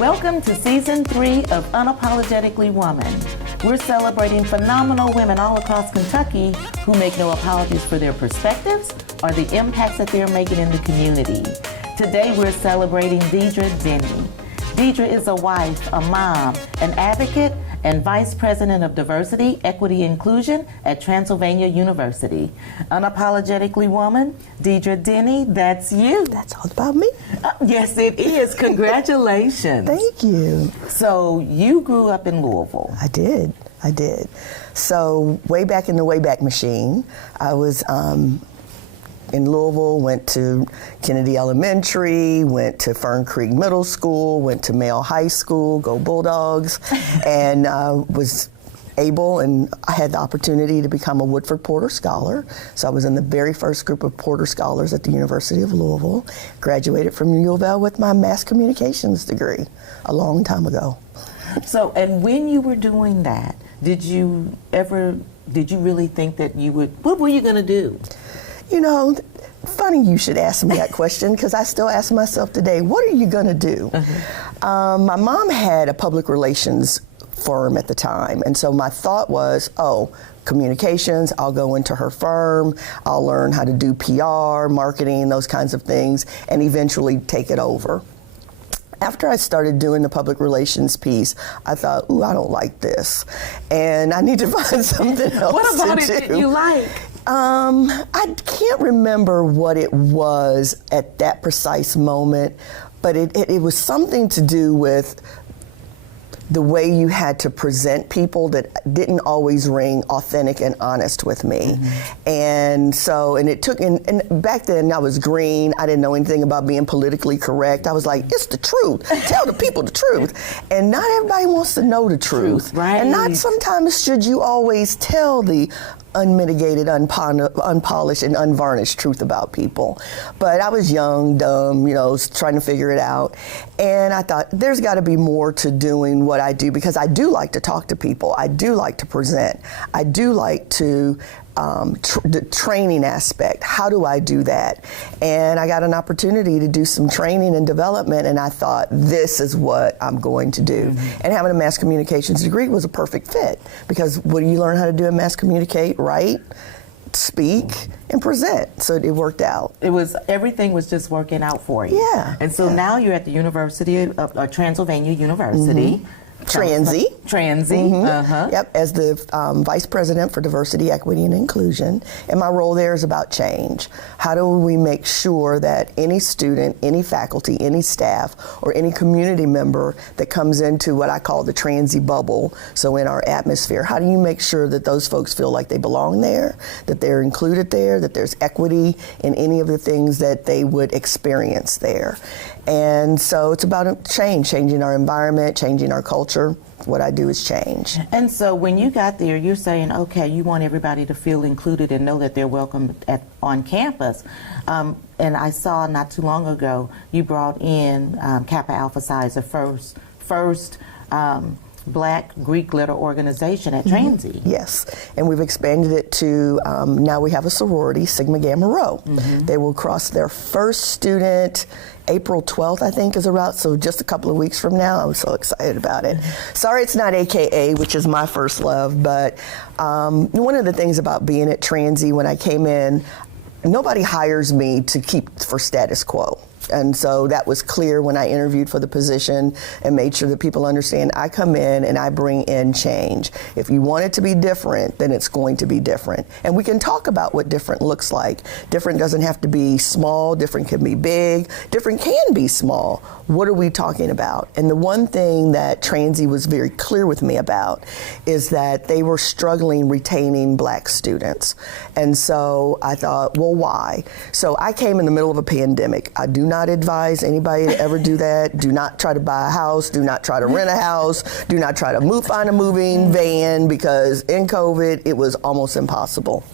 Welcome to Season 3 of Unapologetically Woman. We're celebrating phenomenal women all across Kentucky who make no apologies for their perspectives or the impacts that they're making in the community. Today we're celebrating Deidra Dennie. Deidra is a wife, a mom, an advocate, and Vice President of Diversity, Equity, Inclusion at Transylvania University. Unapologetically Woman, Deidra Dennie, that's you. That's all about me. Yes, it is. Congratulations. Thank you. So you grew up in Louisville. I did. So way back in the Wayback Machine, I was in Louisville, went to Kennedy Elementary, went to Fern Creek Middle School, went to Male High School, go Bulldogs, and was able, and I had the opportunity to become a Woodford Porter Scholar. So I was in the very first group of Porter Scholars at the University of Louisville, graduated from U of L with my mass communications degree a long time ago. So, and when you were doing that, did you really think that you would, what were you gonna do? You know, funny you should ask me that question, because I still ask myself today, what are you going to do? My mom had a public relations firm at the time, and so my thought was, communications, I'll go into her firm, I'll learn how to do PR, marketing, those kinds of things, and eventually take it over. After I started doing the public relations piece, I thought, I don't like this, and I need to find something else What about to it do. that you like? I can't remember what it was at that precise moment, but it was something to do with the way you had to present people that didn't always ring authentic and honest with me. And so, and back then I was green, I didn't know anything about being politically correct. I was like, it's the truth, tell the people the truth. And not everybody wants to know the truth. Right. And not sometimes should you always tell the unmitigated, unpolished, and unvarnished truth about people. But I was young, dumb, trying to figure it out. And I thought, there's got to be more to doing what I do, because I do like to talk to people. I do like to present. I do like to the training aspect. How do I do that? And I got an opportunity to do some training and development, and I thought, this is what I'm going to do. And having a mass communications degree was a perfect fit, because what do you learn how to do in mass communicate? Write, speak, and present. So it worked out. Everything was just working out for you. Yeah. And so now you're at the University of Transylvania University. Transy. Yep, as the Vice President for Diversity, Equity, and Inclusion. And my role there is about change. How do we make sure that any student, any faculty, any staff, or any community member that comes into what I call the Transy bubble, so in our atmosphere, how do you make sure that those folks feel like they belong there, that they're included there, that there's equity in any of the things that they would experience there? And so it's about changing our environment, changing our culture. What I do is change. And so when you got there, you're saying, okay, you want everybody to feel included and know that they're welcome on campus. And I saw not too long ago, you brought in Kappa Alpha Psi as the first Black Greek letter organization at Transy. Yes, and we've expanded it to, now we have a sorority, Sigma Gamma Rho. They will cross their first student April 12th, I think, is a route, so just a couple of weeks from now. I'm so excited about it. Sorry it's not AKA, which is my first love, but one of the things about being at Transy when I came in, nobody hires me to keep for status quo. And so that was clear when I interviewed for the position and made sure that people understand I come in and I bring in change. If you want it to be different, then it's going to be different. And we can talk about what different looks like. Different doesn't have to be small, different can be big, different can be small. What are we talking about? And the one thing that Transy was very clear with me about is that they were struggling retaining Black students. And so I thought, well, why? So I came in the middle of a pandemic. I do not advise anybody to ever do that. Do not try to buy a house. Do not try to rent a house. Do not try to find a moving van, because in COVID, it was almost impossible.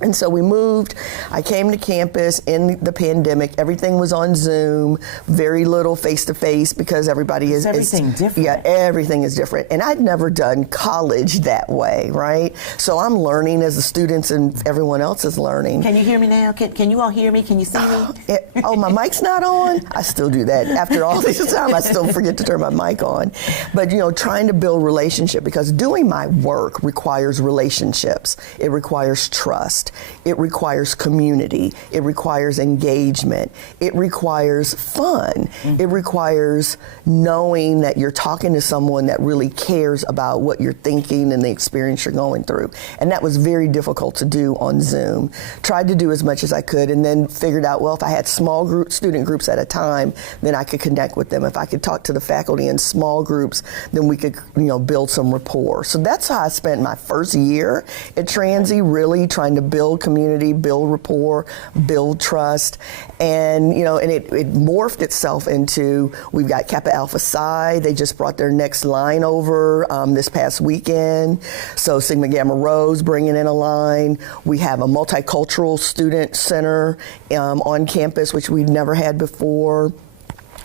And so we moved. I came to campus in the pandemic. Everything was on Zoom, very little face-to-face because everybody is different. Yeah, everything is different. And I'd never done college that way, right? So I'm learning as the students and everyone else is learning. Can you hear me now? Can you all hear me? Can you see me? Oh, my mic's not on? I still do that. After all this time, I still forget to turn my mic on. But, trying to build relationship, because doing my work requires relationships. It requires trust. It requires community. It requires engagement. It requires fun. It requires knowing that you're talking to someone that really cares about what you're thinking and the experience you're going through. And that was very difficult to do on Zoom. Tried to do as much as I could, and then figured out, well, if I had small student groups at a time, then I could connect with them. If I could talk to the faculty in small groups, then we could, build some rapport. So that's how I spent my first year at Transy, really trying to build community, build rapport, build trust, and it morphed itself into, we've got Kappa Alpha Psi. They just brought their next line over this past weekend. So Sigma Gamma Rho's bringing in a line. We have a multicultural student center on campus, which we've never had before.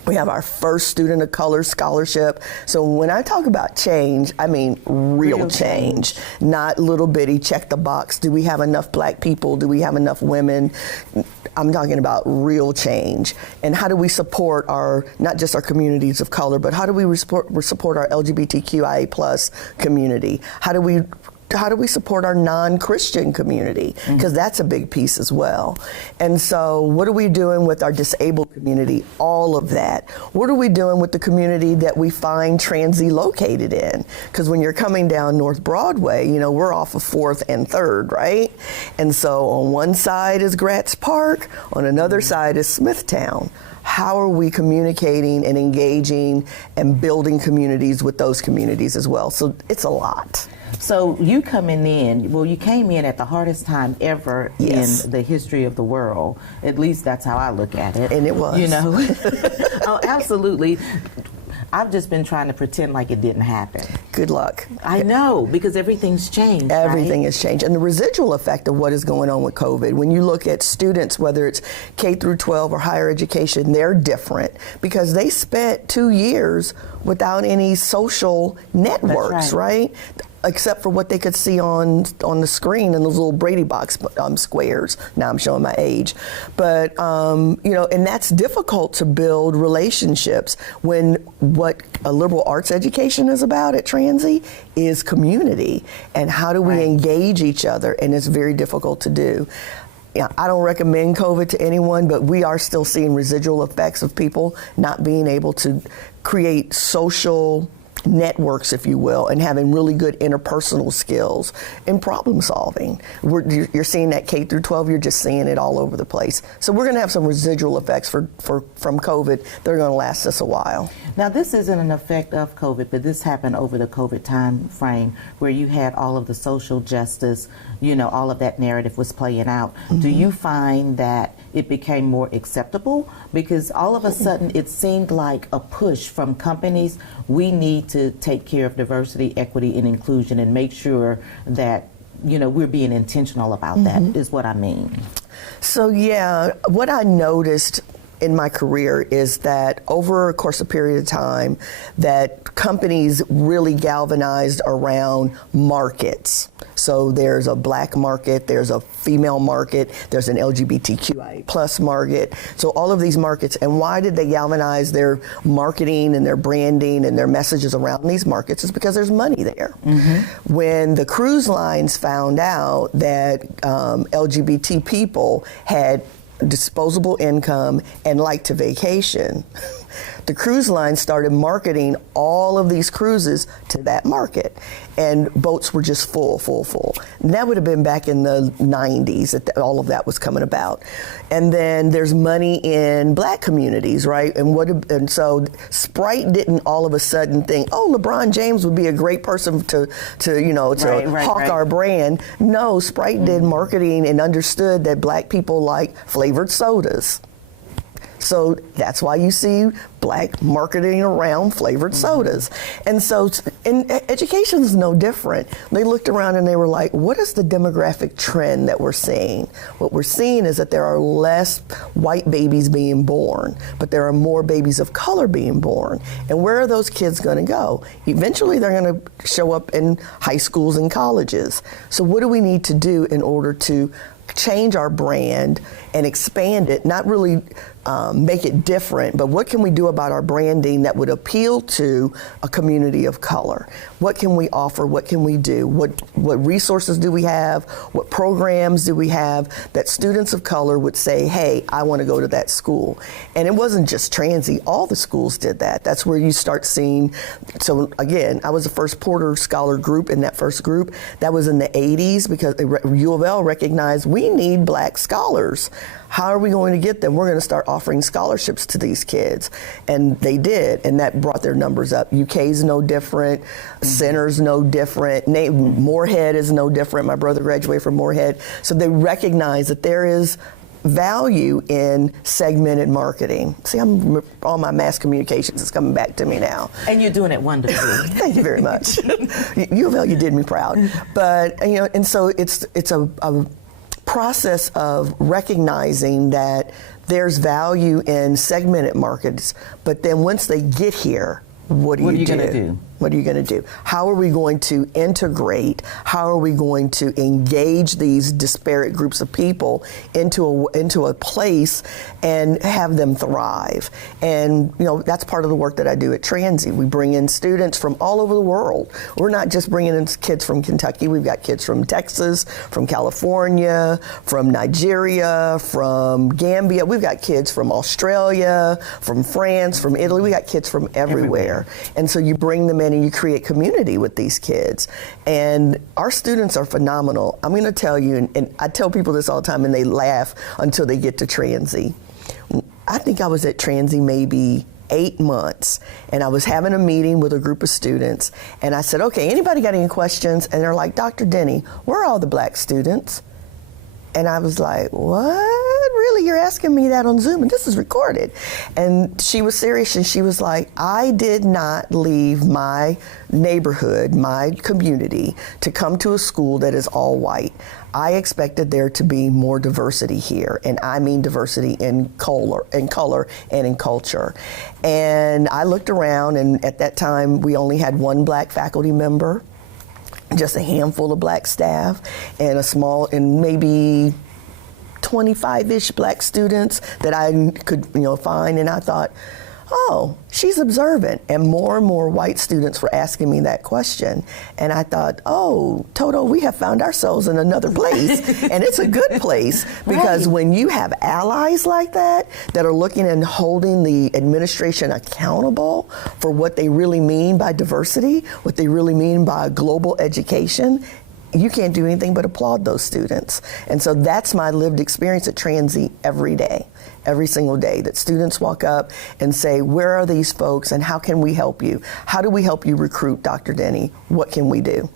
We have our first student of color scholarship. So when I talk about change, I mean real change, not little bitty check the box. Do we have enough black people? Do we have enough women? I'm talking about real change. And how do we support not just our communities of color, but how do we support our LGBTQIA plus community? How do we support our non-Christian community? Because that's a big piece as well. And so what are we doing with our disabled community? All of that. What are we doing with the community that we find Transy located in? Because when you're coming down North Broadway, we're off of 4th and 3rd, right? And so on one side is Gratz Park, on another side is Smithtown. How are we communicating and engaging and building communities with those communities as well? So it's a lot. So you came in at the hardest time ever in the history of the world. At least that's how I look at it. And it was. Oh, absolutely. I've just been trying to pretend like it didn't happen. Good luck. I know, because everything's changed. Everything right? has changed. And the residual effect of what is going on with COVID, when you look at students, whether it's K through 12 or higher education, they're different because they spent 2 years without any social networks, right? Except for what they could see on the screen in those little Brady box squares. Now I'm showing my age. But, and that's difficult to build relationships when what a liberal arts education is about at Transy is community. And how do we engage each other? And it's very difficult to do. I don't recommend COVID to anyone, but we are still seeing residual effects of people not being able to create social networks, if you will, and having really good interpersonal skills and problem solving. You're seeing that K through 12, you're just seeing it all over the place. So we're going to have some residual effects from COVID that are going to last us a while. Now, this isn't an effect of COVID, but this happened over the COVID time frame where you had all of the social justice, all of that narrative was playing out. Do you find that it became more acceptable? Because all of a sudden it seemed like a push from companies. We need to take care of diversity, equity, and inclusion and make sure that we're being intentional about that, is what I mean. So what I noticed in my career is that over a course of period of time that companies really galvanized around markets. So there's a black market, there's a female market, there's an LGBTQIA plus market. So all of these markets, and why did they galvanize their marketing and their branding and their messages around these markets? Is because there's money there. When the cruise lines found out that LGBT people had disposable income and liked to vacation, the cruise line started marketing all of these cruises to that market. And boats were just full. And that would have been back in the 90s that all of that was coming about. And then there's money in black communities, right? And so Sprite didn't all of a sudden think, oh, LeBron James would be a great person to hawk our brand. No, Sprite did marketing and understood that black people like flavored sodas. So that's why you see black marketing around flavored sodas. And so education is no different. They looked around and they were like, what is the demographic trend that we're seeing? What we're seeing is that there are less white babies being born, but there are more babies of color being born. And where are those kids going to go? Eventually they're going to show up in high schools and colleges. So what do we need to do in order to change our brand and expand it, not really make it different, but what can we do about our branding that would appeal to a community of color? What can we offer? What can we do? What resources do we have? What programs do we have that students of color would say, hey, I want to go to that school? And it wasn't just Transy, all the schools did that. That's where you start seeing, so again, I was the first Porter Scholar group in that first group. That was in the 80s because U of L recognized we need black scholars. How are we going to get them? We're going to start offering scholarships to these kids. And they did, and that brought their numbers up. UK's no different, Center's no different, Moorhead is no different. My brother graduated from Moorhead. So they recognize that there is value in segmented marketing. See, all my mass communications is coming back to me now. And you're doing it wonderfully. Thank you very much. U of L, you did me proud. But, and so it's a process of recognizing that there's value in segmented markets, but then once they get here, what are you going to do? What are you going to do? How are we going to integrate? How are we going to engage these disparate groups of people into a place and have them thrive? And that's part of the work that I do at Transy. We bring in students from all over the world. We're not just bringing in kids from Kentucky. We've got kids from Texas, from California, from Nigeria, from Gambia. We've got kids from Australia, from France, from Italy. We got kids from everywhere. And so you bring them in and you create community with these kids. And our students are phenomenal. I'm going to tell you, and I tell people this all the time and they laugh until they get to Transy. I think I was at Transy maybe 8 months, and I was having a meeting with a group of students, and I said, okay, anybody got any questions? And they're like, Dr. Dennie, where are all the black students? And I was like, what? Really? You're asking me that on Zoom? And this is recorded. And she was serious, and she was like, I did not leave my neighborhood, my community, to come to a school that is all white. I expected there to be more diversity here, and I mean diversity in color and in culture. And I looked around, and at that time, we only had one black faculty member, just a handful of black staff, and maybe 25-ish black students that I could find. And I thought, oh, she's observant. And more white students were asking me that question. And I thought, oh, Toto, we have found ourselves in another place. And it's a good place, because when you have allies like that are looking and holding the administration accountable for what they really mean by diversity, what they really mean by global education, you can't do anything but applaud those students. And so that's my lived experience at Transy every day, every single day, that students walk up and say, where are these folks and how can we help you? How do we help you recruit, Dr. Dennie? What can we do?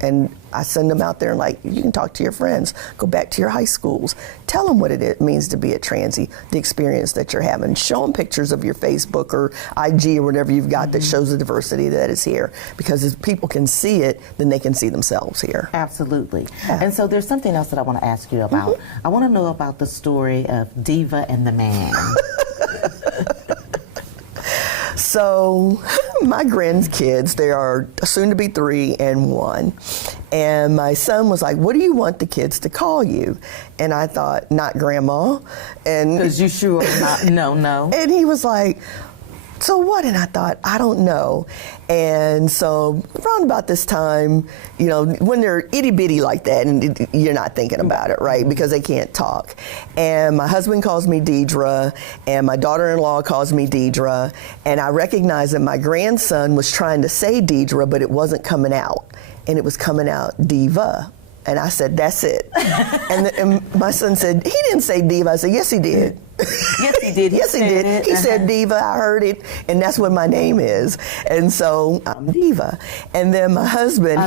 And I send them out there and you can talk to your friends, go back to your high schools, tell them what it means to be at Transy, the experience that you're having. Show them pictures of your Facebook or IG or whatever you've got that shows the diversity that is here. Because if people can see it, then they can see themselves here. Absolutely. Yeah. And so there's something else that I want to ask you about. I want to know about the story of Diva and the Man. So my grandkids, they are soon to be 3 and 1. And my son was like, what do you want the kids to call you? And I thought, not grandma. And because you sure not, no. And he was like, so what? And I thought, I don't know. And so around about this time, when they're itty bitty like that, and you're not thinking about it, right? Because they can't talk. And my husband calls me Deidra, and my daughter-in-law calls me Deidra. And I recognized that my grandson was trying to say Deidra, but it wasn't coming out. And it was coming out Diva. And I said, that's it. And my son said, he didn't say Diva. I said, yes, he did. Yes, he did. Yes, he did. He said Diva. I heard it, and that's what my name is. And so I'm Diva. And then my husband,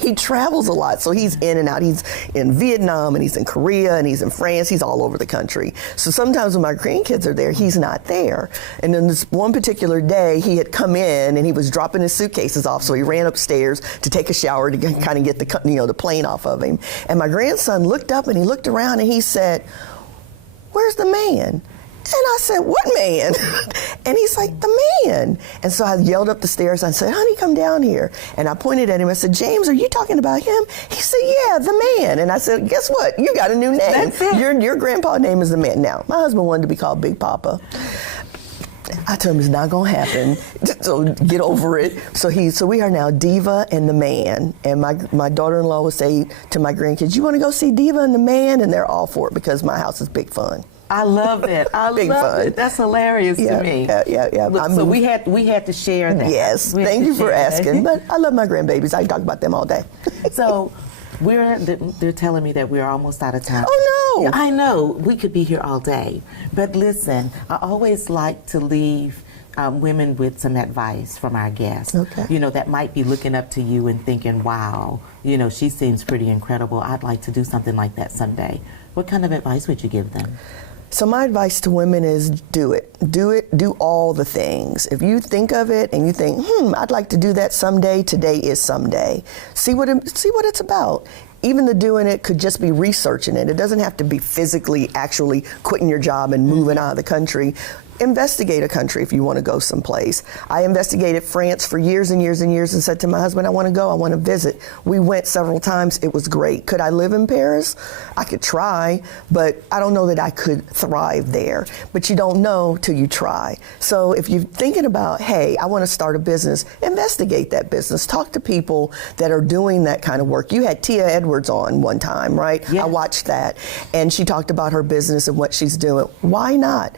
he travels a lot, so he's in and out. He's in Vietnam, and he's in Korea, and he's in France. He's all over the country. So sometimes when my grandkids are there, he's not there. And then this one particular day, he had come in and he was dropping his suitcases off, so he ran upstairs to take a shower to kind of get the plane off of him. And my grandson looked up and he looked around and he said, "Where's the man?" And I said, "What man?" And he's like, "The man." And so I yelled up the stairs. I said, "Honey, come down here." And I pointed at him. I said, "James, are you talking about him?" He said, "Yeah, the man." And I said, "Guess what? You got a new name. Your grandpa's name is the man." Now, my husband wanted to be called Big Papa. I told him it's not gonna happen, so get over it. So we are now Diva and the Man. And my daughter-in-law would say to my grandkids, "You want to go see Diva and the Man?" And they're all for it because my house is big fun. I love it. I love it. That's hilarious to me. Yeah. Look, so we had to share that. Yes, thank you for asking. But I love my grandbabies. I talk about them all day. So they're telling me that we're almost out of time. Oh no! I know we could be here all day, but listen, I always like to leave women with some advice from our guests. Okay. That might be looking up to you and thinking, "Wow, she seems pretty incredible. I'd like to do something like that someday." What kind of advice would you give them? So my advice to women is do it. Do all the things. If you think of it and you think, I'd like to do that someday, today is someday. See what it's about. Even the doing it could just be researching it. It doesn't have to be physically actually quitting your job and moving out of the country. Investigate a country if you want to go someplace. I investigated France for years and years and years and said to my husband, "I want to go, I want to visit." We went several times. It was great. Could I live in Paris? I could try, but I don't know that I could thrive there. But you don't know till you try. So if you're thinking about, hey, I want to start a business, investigate that business. Talk to people that are doing that kind of work. You had Tia Edwards on one time, right? Yeah. I watched that, and she talked about her business and what she's doing. Why not?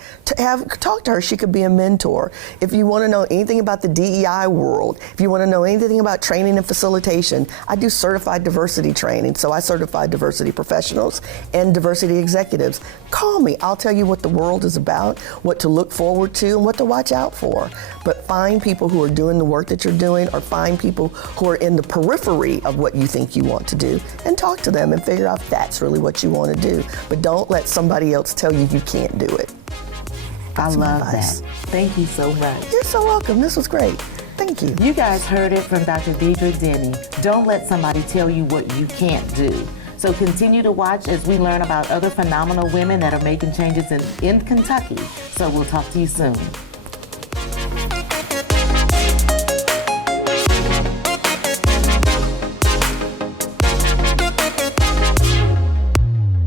Talk to her. She could be a mentor. If you want to know anything about the DEI world, if you want to know anything about training and facilitation, I do certified diversity training. So I certify diversity professionals and diversity executives. Call me. I'll tell you what the world is about, what to look forward to, and what to watch out for. But find people who are doing the work that you're doing, or find people who are in the periphery of what you think you want to do, and talk to them and figure out if that's really what you want to do. But don't let somebody else tell you you can't do it. I love that. Thank you so much. You're so welcome. This was great. Thank you. You guys heard it from Dr. Deidra Dennie. Don't let somebody tell you what you can't do. So continue to watch as we learn about other phenomenal women that are making changes in Kentucky. So we'll talk to you soon.